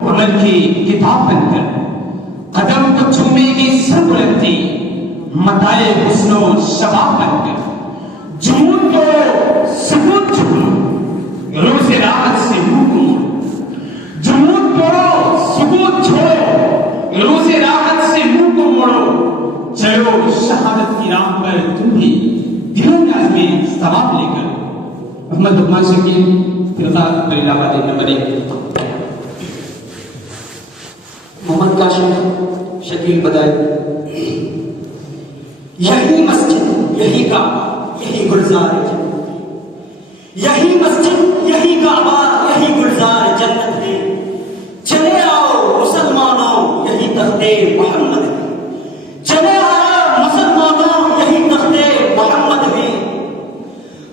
अमल की किताब बनकर कदम को चूमेगी सरबुलंदी मताए हुस्नो शबाब बनकर जुनून को सुकून छोड़ो रोज़े राहत से मुंह को मोड़ो जुनून को सुकून छोड़ो रोज़े राहत से मुंह को मोड़ो चलो शहादत की राह पर तुम भी दिलों में आज़मे सवाब लेकर मोहम्मद लुकमान शकील फिरकात इलाहाबादी नंबर 1 मोहम्मद काशिम शकील बदाई। यही मस्जिद यही काबा यही गुलजार यही मस्जिद यही काबा यही गुलजार जन्नत है। चले आओ मुसलमानों यही तख्ते मोहम्मद है। चले आओ मुसलमानों यही तख्ते मोहम्मद है।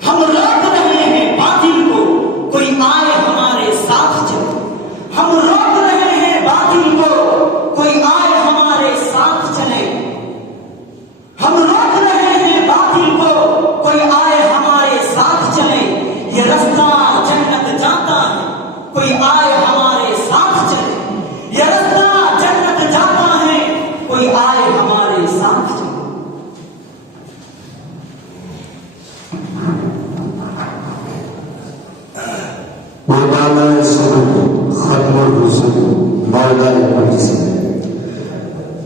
हम रोक रहे हैं बातिल को कोई आए हमारे साथ चले। हम रोक रहे हैं बातिल को कोई आए हमारे साथ चले। हम रोक रहे हैं बातिल को कोई आए हमारे साथ चले। ये रास्ता जन्नत जाता है कोई आए हमारे साथ चले। ये रास्ता जन्नत जाता है कोई आए हमारे साथ चले। मौलाना खत्मुल रसूल मौलाना मुजस्सिम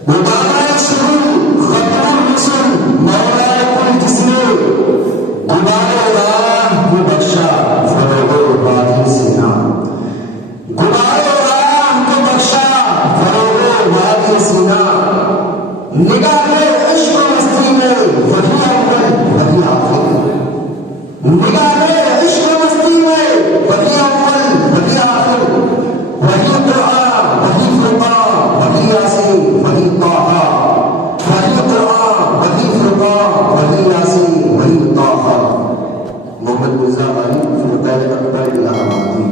मौलाना खत्मुल रसूल मौलाना मुजस्सिम गुनाह राह बख्शा फरोगो बातिल सीना गुनाह राह बख्शा फरोगो बातिल सीना निगाह इश्क मस्ती में वही अव्वल वही आखिर निगाह इश्क मस्ती में वही अव्वल वही आखिर वही कुरान वही फुरकान वही यासीन वही ताहा वही कुरान वही फुरकान वही यासीन वही ताहा। मोहम्मद मिर्जा भाई फुरकान अकबर इलाहाबादी।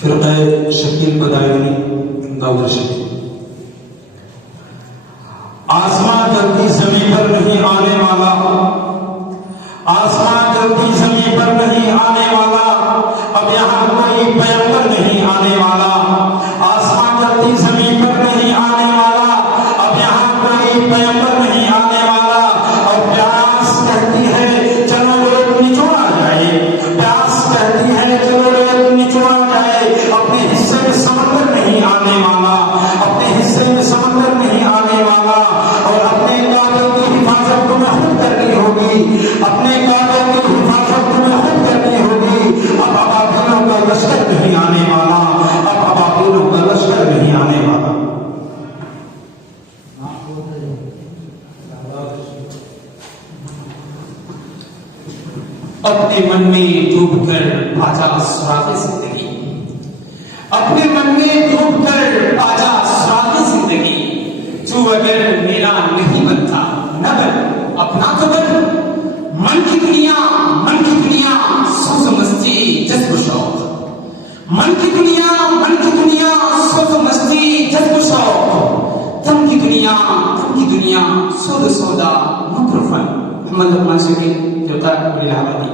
फिरकाए शकील बदायूनी दाऊद शकील। आसमां जल्दी जमीन पर नहीं आने वाला आसमां जल्दी जमीन पर नहीं आने वाला अब यहाँ कोई पैगंबर नहीं आने वाला आसमां जल्दी जमीन पर नहीं आने वाला अब यहाँ कोई पैगंबर नहीं आने वाला। और प्यास कहती है चलो लोग निचोड़ा जाए प्यास कहती है चलो लोग निचोड़ा जाए। अपने हिस्से में समंदर नहीं आने वाला अपने हिस्से में समंदर नहीं आने वाला। और अपने काबे की हिफाजत तुम्हें खुद करनी होगी अपने काबे की हिफाजत तुम्हें खुद करनी होगी। अब अबाबिलों का लश्कर नहीं आने वाला अब अबाबिलों का लश्कर नहीं आने वाला। अपने मन में डूबकर आजा सुराग़े जिंदगी अपने मन में डूबकर आजा सुराग़े जिंदगी। तू अगर मेरा नहीं बनता न बन अपना तो बन। मन की दुनिया सोच मस्ती जज्ब शौक मन की दुनिया सोच मस्ती जज्ब शौक। तम की दुनिया सोद सौदा मुकरफन। मोहम्मद लुकमान शकील फिरकात इलाहाबादी।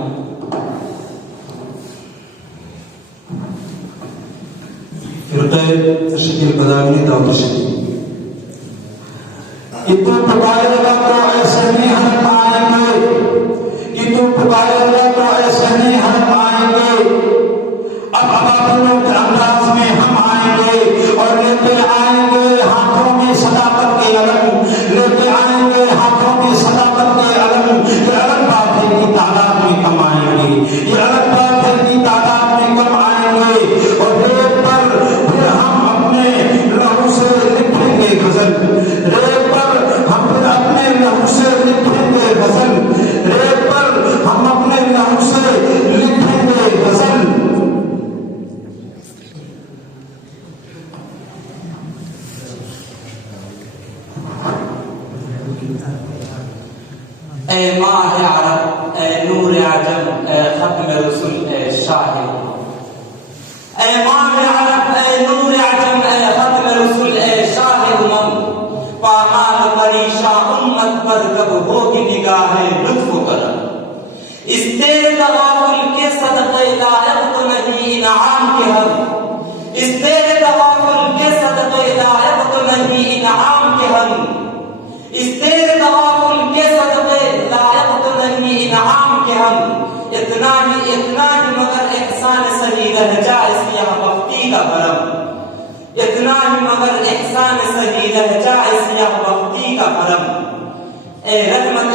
फिरकाए शकील बदायूनी दाऊद शकील। इतना पुकारेगा तो ऐसे नहीं हम आएंगे इतना पुकारेगा तो ऐसे नहीं हम आएंगे। अब अबाबिलों के अंदाज में हम आएंगे और लेते आएंगे हाथों में सदाकत के अलम लेते आएंगे हाथों में सदाकत के अलम। ये अलग बात है कि तादाद में कम आएंगे ये अलग बात है कि तादाद में कम आएंगे। और रेत पर फिर हम अपने लहू से लिखेंगे गजल रेत पर हम अपने लहू से लिखेंगे गजल रेत पर हम अपने लहू से लिखेंगे गजल। ए माह अरब ए नूर आजम ए खत्म रसूल ए शाहिद। ए माह अरब ए नूर आजम ए खत्म रसूल ए शाहिद मम पामाल परीशा उम्मत पर कब होगी निगाह लुत्फ करम। इस तेरे दवा इनाम के हम। इस तेरे तवाफुल के सदक़े लायक तो नहीं इनाम के हम। इस तेरे तवाफुल के सदक़े लायक तो नहीं इनाम के हम। इतना ही मगर एहसान सही रह जाए सियाह बख्ती का भरम। इतना ही मगर एहसान सही रह जाए सियाह बख्ती का भरम। ए रहमत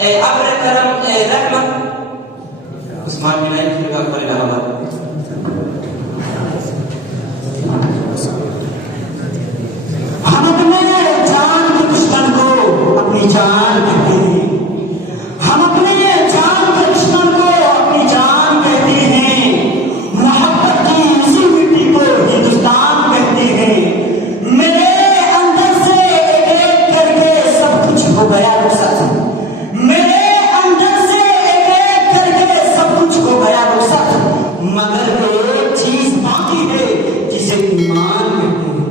ए अब्र करम ए रहमत उस्मान बिन अफ्फान का परिणाम। हम अपने जान के दुश्मन को अपनी जान कहते हैं। हम अपने जान के दुश्मन को अपनी जान कहते हैं। मोहब्बत की इसी मिट्टी को हिंदुस्तान कहते हैं। मेरे अंदर से एक एक करके सब कुछ हो गया रुखसत। मेरे अंदर से एक एक करके सब कुछ हो गया रुखसत। मगर एक चीज बाकी है जिसे ईमान कहते हैं।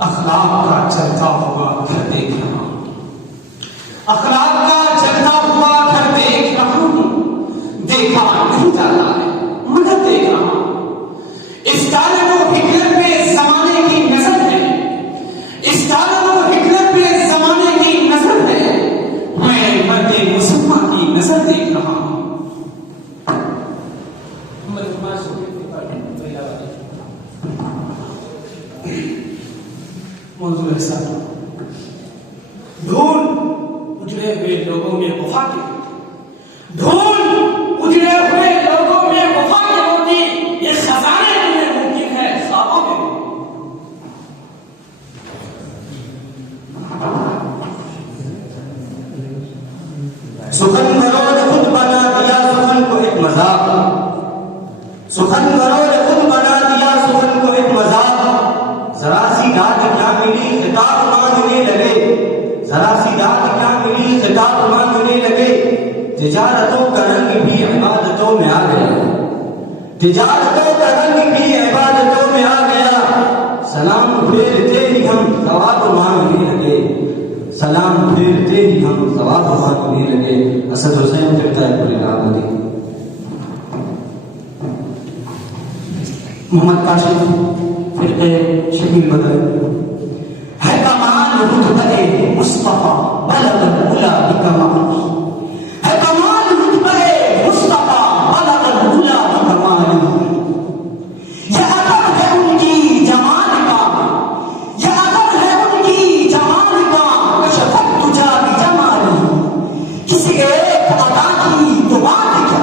अखलाक का चलता हुआ घर देख रहा हूं। अखलाक का चलता हुआ घर देख रहा हूं। देखा नहीं जाता है मगर देख रहा हूं। इस तालिब व हिटलर पे जमाने की नजर है। इस तालिब व हिटलर पे जमाने की नजर है। मैं मर्दे मुसलमान की नजर देख रहा हूं। मौजूद ऐसा ढूंढ उजड़े हुए लोगों में वफा की ढूंढ उजड़े हुए लोगों में वफा की होती। ये खजाने तुम्हें मुमकिन है ख्वाबों में। सुखनवरों ने खुद बना दिया सुखन को एक मजाक। सुखनवरों ने खुद बना दिया सुखन को एक मजाक। जरा सी रात क्या मिली खिताब मांगने लगे। जरा सी रात क्या मिली खिताब मांगने लगे। तिजारतों का रंग भी इबादतों में आ गया। तिजारतों का रंग भी इबादतों में आ गया। सलाम फेरते ही हम सवाब मांगने लगे। सलाम फेरते ही हम सवाब मांगने लगे। असद हुसैन कहता है परिणाम मोहम्मद काशिफ फिर शकील बदल है कमाल रुतबे मुस्तफा बलगल उला बिकमाल। है कमाल रुतबे मुस्तफा बलगल उला बिकमाल। यह अदब है उनकी जमाल का। यह अदब है उनकी जमाल का। कशफत तुझा बिजमाल। किसी एक अदा की तो बात क्या।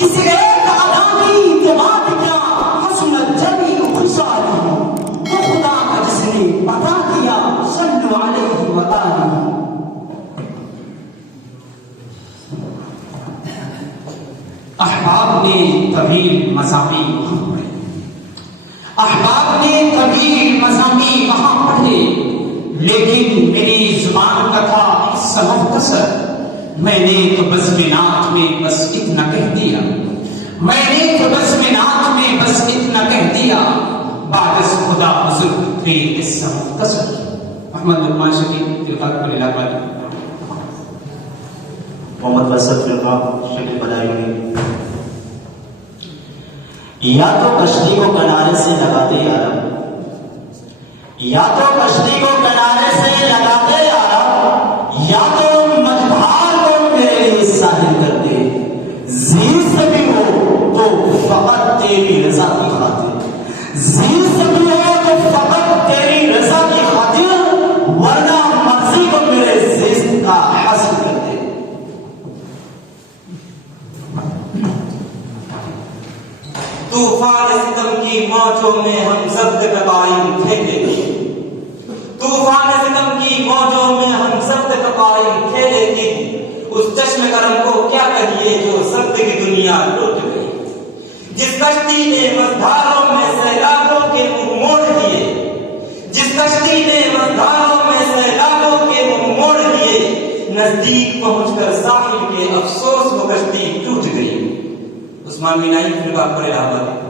किसी एक अदा की तो बात क्या। हसनत जमी खुशाली वो खुदा का जिसने अता किया सल्लु अलैहि व आलिहि। अहबाब ने तवील मज़ामी वहां पढ़े। अहबाब ने तवील मज़ामी वहां पढ़े। लेकिन मेरी जुबान का था हिस्सा मुख्तसर। मैंने तो बज़्म-ए-नात में बस इतना कह दिया। मैंने तो बज़्म-ए-नात में बस इतना कह दिया। बादस खुदा बुजुर्ग थे हिस्सा मुख्तसर। अहमद लुकमान शकील तिलका पर इलाका मोहम्मद वसत फिल्मा शकील बदायूनी। या तो कश्ती को किनारे से लगाते यारा। या तो कश्ती को किनारे से लगाते यारा। या तो मझधार को मेरे लिए साहिल कर दे। जीर से भी हो तो फकत तेरी रजा की खातिर। जीर से भी हो तो फकत तेरी रजा की खातिर। वरना मर्जी को मेरे जिस्म का हासिल कर दे। तूफान सितम की मौजों में हम जब्त कबाइल खेलेंगे। तूफान सितम की मौजों में हम जब्त कबाइल खेलेंगे। उस चश्म करम को क्या कहिए जो जब्त की दुनिया लुट गई। जिस कश्ती ने मझधारों में सैलाबों के मुंह मोड़ दिए। जिस कश्ती ने मझधारों में सैलाबों के मुंह मोड़ दिए। नजदीक पहुंचकर साहिल के अफसोस वो कश्ती टूट गई। उस्मान बिन अफ्फान का परिणाम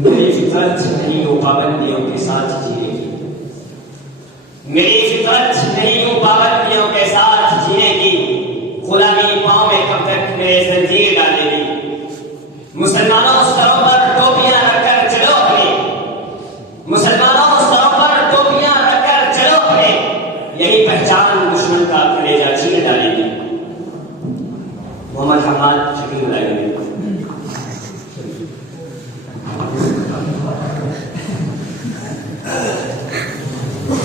मेरी फितरत नहीं हो पाबंदियों के साथ जिएगी, मेरी फितरत नहीं हो पाबंदियों के साथ जिएगी, गुलामी पाँव में कब तक मेरे जंजीर डालेगी। मुसलमानों सरों पर टोपियां रखकर चलो अपने, मुसलमानों सरों पर टोपियां रखकर चलो अपने, यही पहचान दुश्मन का कलेजा छीन डालेगी। मोहम्मद हमाद शकील बुलाएंगे।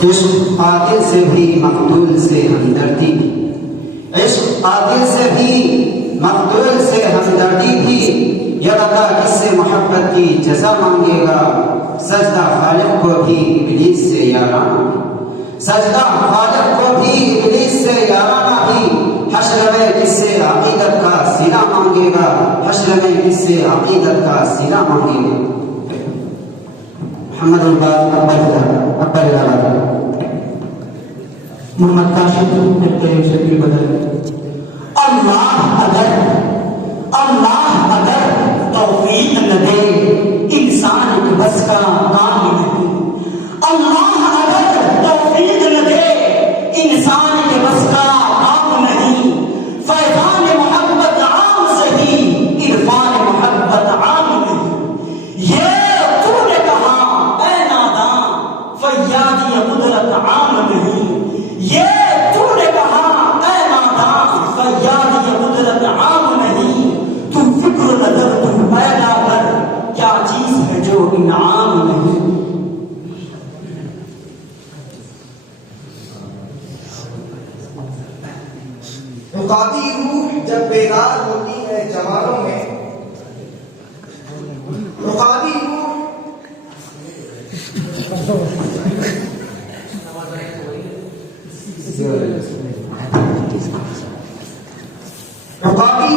इश्क आदिल से भी मकतूल से हमदर्दी, इश्क आदिल से भी मकतूल से हमदर्दी भी, यह बता किससे मोहब्बत की जजा मांगेगा, सजदा खालिक को भी इब्लीस से याराना, सजदा खालिक को भी इब्लीस से याराना भी, हश्र में किससे अकीदत का सिला मांगेगा, हश्र में किससे अकीदत का सिला मांगेगा। मोहम्मद काशिफ शकील बदल। अल्लाह अगर तौफीक न दे इंसान के बस का काम नहीं, अल्लाह अगर तौफीक न दे इंसान के बस का काम नहीं, फैजान मोहब्बत आम सही इरफान मोहब्बत आम नहीं। ये तूने कहा ऐ नादां फैयादी कुदरत आम नहीं, ये तूने कहा ऐ नादां फैयादी कुदरत आम नहीं। तू फिक्र नजर तू पैदा कर, क्या चीज है जो इनाम नहीं। रुकाती रूह जब बेदार होती है जवानों में, रुकाती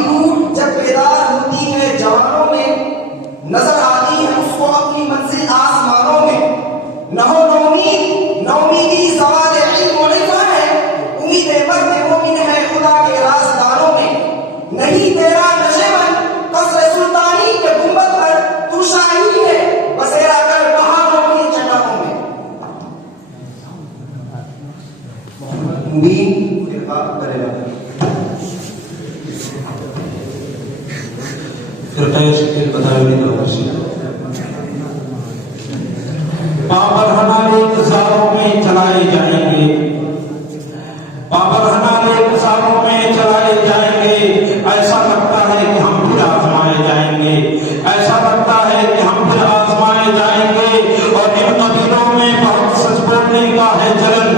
रूह जब बेदार होती है जवानों में, नजर आती है उसको अपनी मंजिल आसमानों में। न हो नौमीदी सवाल इल्म नहीं है, उम्मीद मर्द मोमिन है खुदा के रास्तानों में। नहीं तेरा नशेबन कसर सुल्तानी के गुंबद पर, तू शाही है बसेरा कर पहाड़ों की चट्टानों में। शकील बताएंगे। पावर हमारे इंतजारों में चलाए जाएंगे, पावर हमारे इंतजारों में चलाए जाएंगे। ऐसा लगता है कि हम फिर आजमाए जाएंगे, ऐसा लगता है कि हम फिर आजमाए जाएंगे। और इन कबीलों में बहुत सच बोलने का है चलन,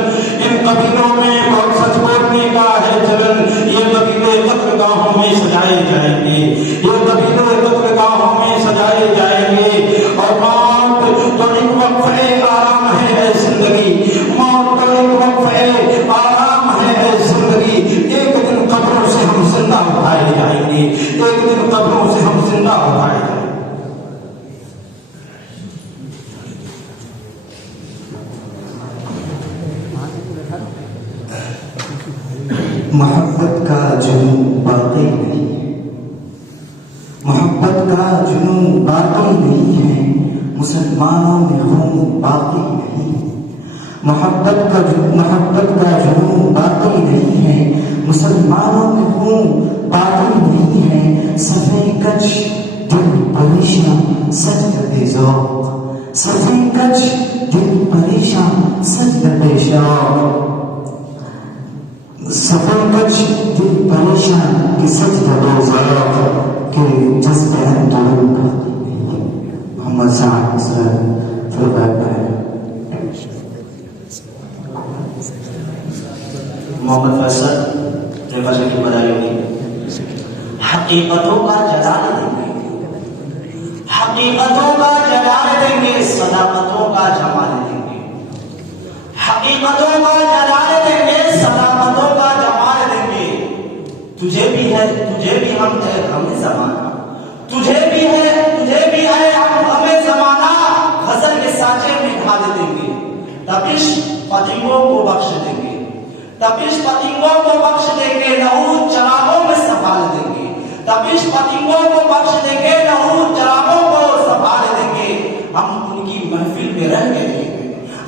इन कबीलों में बहुत सच बोलने का है चलन। ये कबीले कत्लगाहों में सजाए जाएंगे, ये कबीले कत्लगाहों में सजाए जाएंगे। और मौत तो एक वक्त है, आराम है जिंदगी, मौत तो एक वक्त है, आराम है जिंदगी। एक दिन कब्रों से हम जिंदा उठाए जाएंगे, एक दिन कब्रों से हम जिंदा उठाए जाएंगे। मोहब्बत का जुनून बाकी नहीं है, मोहब्बत का जुनून बाकी नहीं है, मुसलमानों में खून बाकी नहीं है। मोहब्बत का जुनून बाकी नहीं है, मुसलमानों में खून बाकी नहीं है। सफे कच दिल परेशान सजद बेज़ौक़, सफे कच दिल परेशान सजद बेशौक़, सफर कच दिल परेशान कि सजदा बेज़ौक़ के जज्बे अंदरून बाकी नहीं। मोहम्मद साद मोहम्मद फैसल की बधाई होगी। हकीकतों का जलाल देंगे, हकीकतों का जलाल देंगे, सदाकतों का जमाल देंगे। हकीकतों का जलाल देंगे, सदाकतों का जमाल देंगे। तुझे भी है, तुझे भी हम है, हमें जमाना, तुझे भी है हम हमें जमाना। गजल के साचे में ढाल देंगे, तपिश पतिंगों को बख्श देंगे, तपिश पतिंगों को बख्श देंगे, लहू चरागों में संभाल देंगे, तपिश पतिंगों को बख्श देंगे, लहू चरागों को संभाल देंगे। हम उनकी महफिल में रह गए हैं,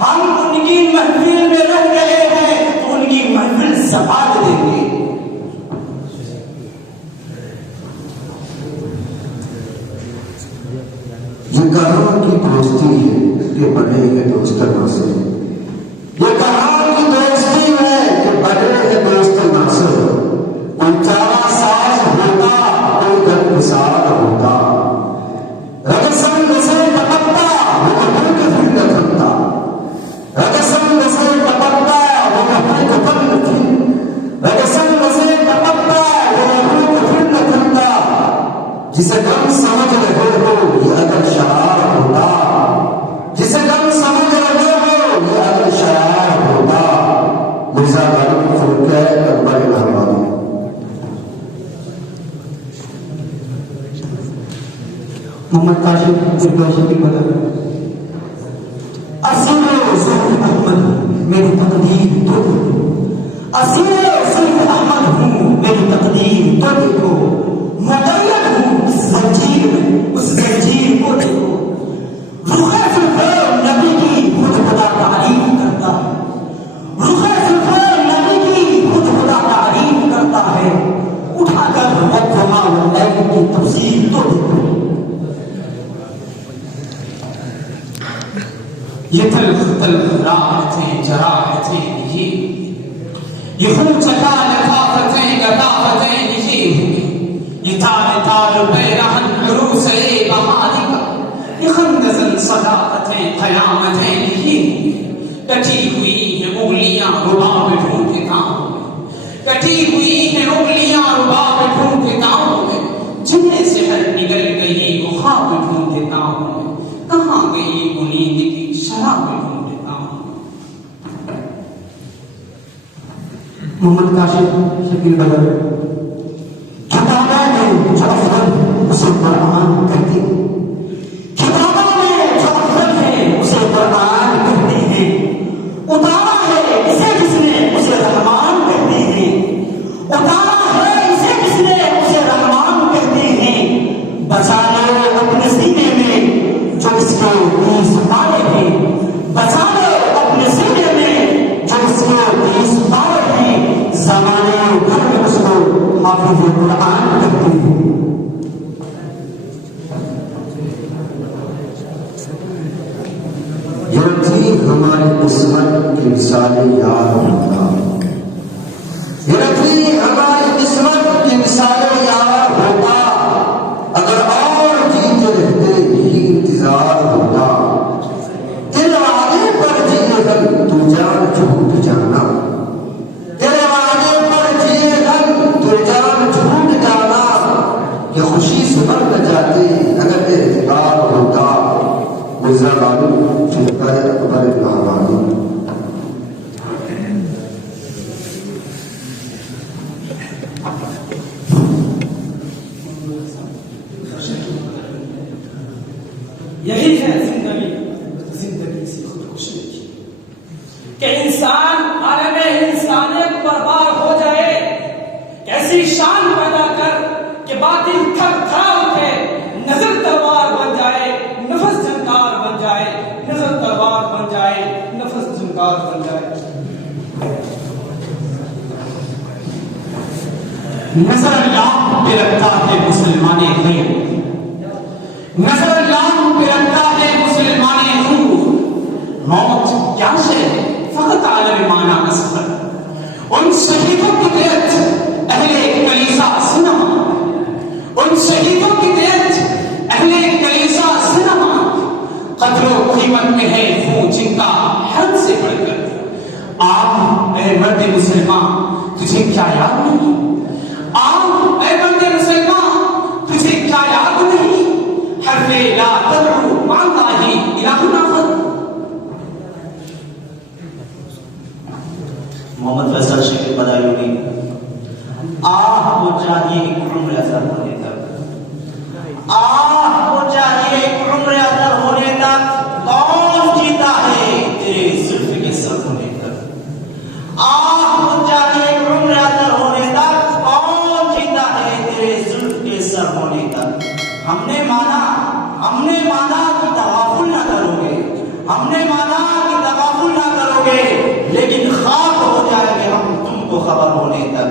हम उनकी महफिल में रह गए हैं, तो उनकी महफिल संभाल देंगे। ये कहाँ की दोस्ती है कि बड़े हैं दोस्तना से, ये कहाँ की दोस्ती है कि बड़े हैं दोस्तना से। कोई चारा साज होता, कोई गदगसार होता, रगसंग से टपकता वो कभी कभी न थकता, रगसंग से टपकता वो कभी कभी न थी, रगसंग से टपकता वो कभी कभी न थकता। जिसे गम समझ रहे हो ये अगर शरार होता, जिसे गम समझ रहे हो ये अगर शरार होता। मिर्जा गालिब फुल्के अकबर इलाहाबादी। मोहम्मद काशिफ फिरदौसी की बदल। असीले ज़ुल्फ़ अहमद मेरी तकदीर तो देखो, असीले ज़ुल्फ़ अहमद हूँ मेरी तकदीर तो देखो, मुक़य्यद हूँ इस ज़ंजीर में, उस ज़ंजीर को देखो। रुख़े ज़ुल्फ़े नबी की खुद खुदा तारीफ करता है, रुख़े ज़ुल्फ़े नबी की खुद खुदा तारीफ करता है। उठाकर वक़्फ़ा वल्लैल की तफ़सीर तो देखो। ये तल्ख तल्ख राहतें जराहतें ये खून चका लताफतें लताफतें ये तार तार पैरहन उरूस ए बहादिका, ये खंदज़न सदाकतें क़यामतें कटी हुई है उंगलियां रुबाब ढूंढता हूं, कटी हुई है उंगलियां रुबाब ढूंढता हूं, जिन्हें से हर निगल गई वो ख्वाब ढूंढता हूं, कहाँ गई वो नींद की शराब ढूंढता हूं। मोहम्मद काशिफ शकील बदल। किताबों में जो अफजल उसे कुरान कहते हैं, किताबों में जो अफजल है उसे कुरान कहते हैं। उतारा है इसे किसने उसे रहमान कहते हैं, उतारा है इसे किसने उसे रहमान कहते हैं। बचा लो अपने सीने में जो इसको 20 पारे हैं, बचा लो अपने सीने में जो इसको 20 पारे हैं। ज़माने भर में उसको हाफिज़ कुरान कहते हैं। ये थी हमारी किस्मत की मिसाल यार होता, ये थी हमारी किस्मत की मिसाल यार होता। अगर और जीते रहते यही इंतजार होता, तेरे वादे पर जिए हम तू जान झूठ जाना, तेरे वादे पर जिए हम तू जान झूठ जाना। ये खुशी से मर न जाते अगर एहतिकार होता। मिर्जा गालिब फिरका अकबर इलाहाबादी। यही है जिंदगी, जिंदगी से खुदकुशी कि इंसान आलमे इंसानियत बर्बाद हो जाए। कैसी शान पैदा कर कि बातिल थर थरा उठे, नजर तलवार बन जाए, नफस झंकार बन जाए, नजर तलवार बन जाए, नफस झंकार बन जाए। नजर अल्लाह पे रखता है मुसलमाने गैर, नजर अल्लाह पे रखता है मुसलमाने नूर। मौत क्या शे फकत आलम माना असफर। उन शहीदों की देत अहले कलीसा सिनमा, उन शहीदों की देत अहले कलीसा सिनमा। कदरो कीमत में है वो जिनका हद से बढ़कर। आप ऐ मर्द मुसलमान तुझे क्या याद नहीं, आप ऐ मर्द मुसलमान तुझे क्या याद नहीं। हर्फे ला तदउ मअल्लाहि इलाहन आखर। मोहम्मद फैसल शेख बदायूनी। आह को चाहिए एक उम्र असर होने तक, आह को चाहिए एक उम्र असर होने तक। कौन जीता है तेरे जुल्फ के सर होने तक। आह को चाहिए एक उम्र असर होने तक। कौन जीता है तेरे जुल्फ के सर होने तक। हमने माना कि तवाफुल हमने माना कि तगाफुल ना करोगे, लेकिन खाक हो जाएंगे हम तुमको खबर होने तक।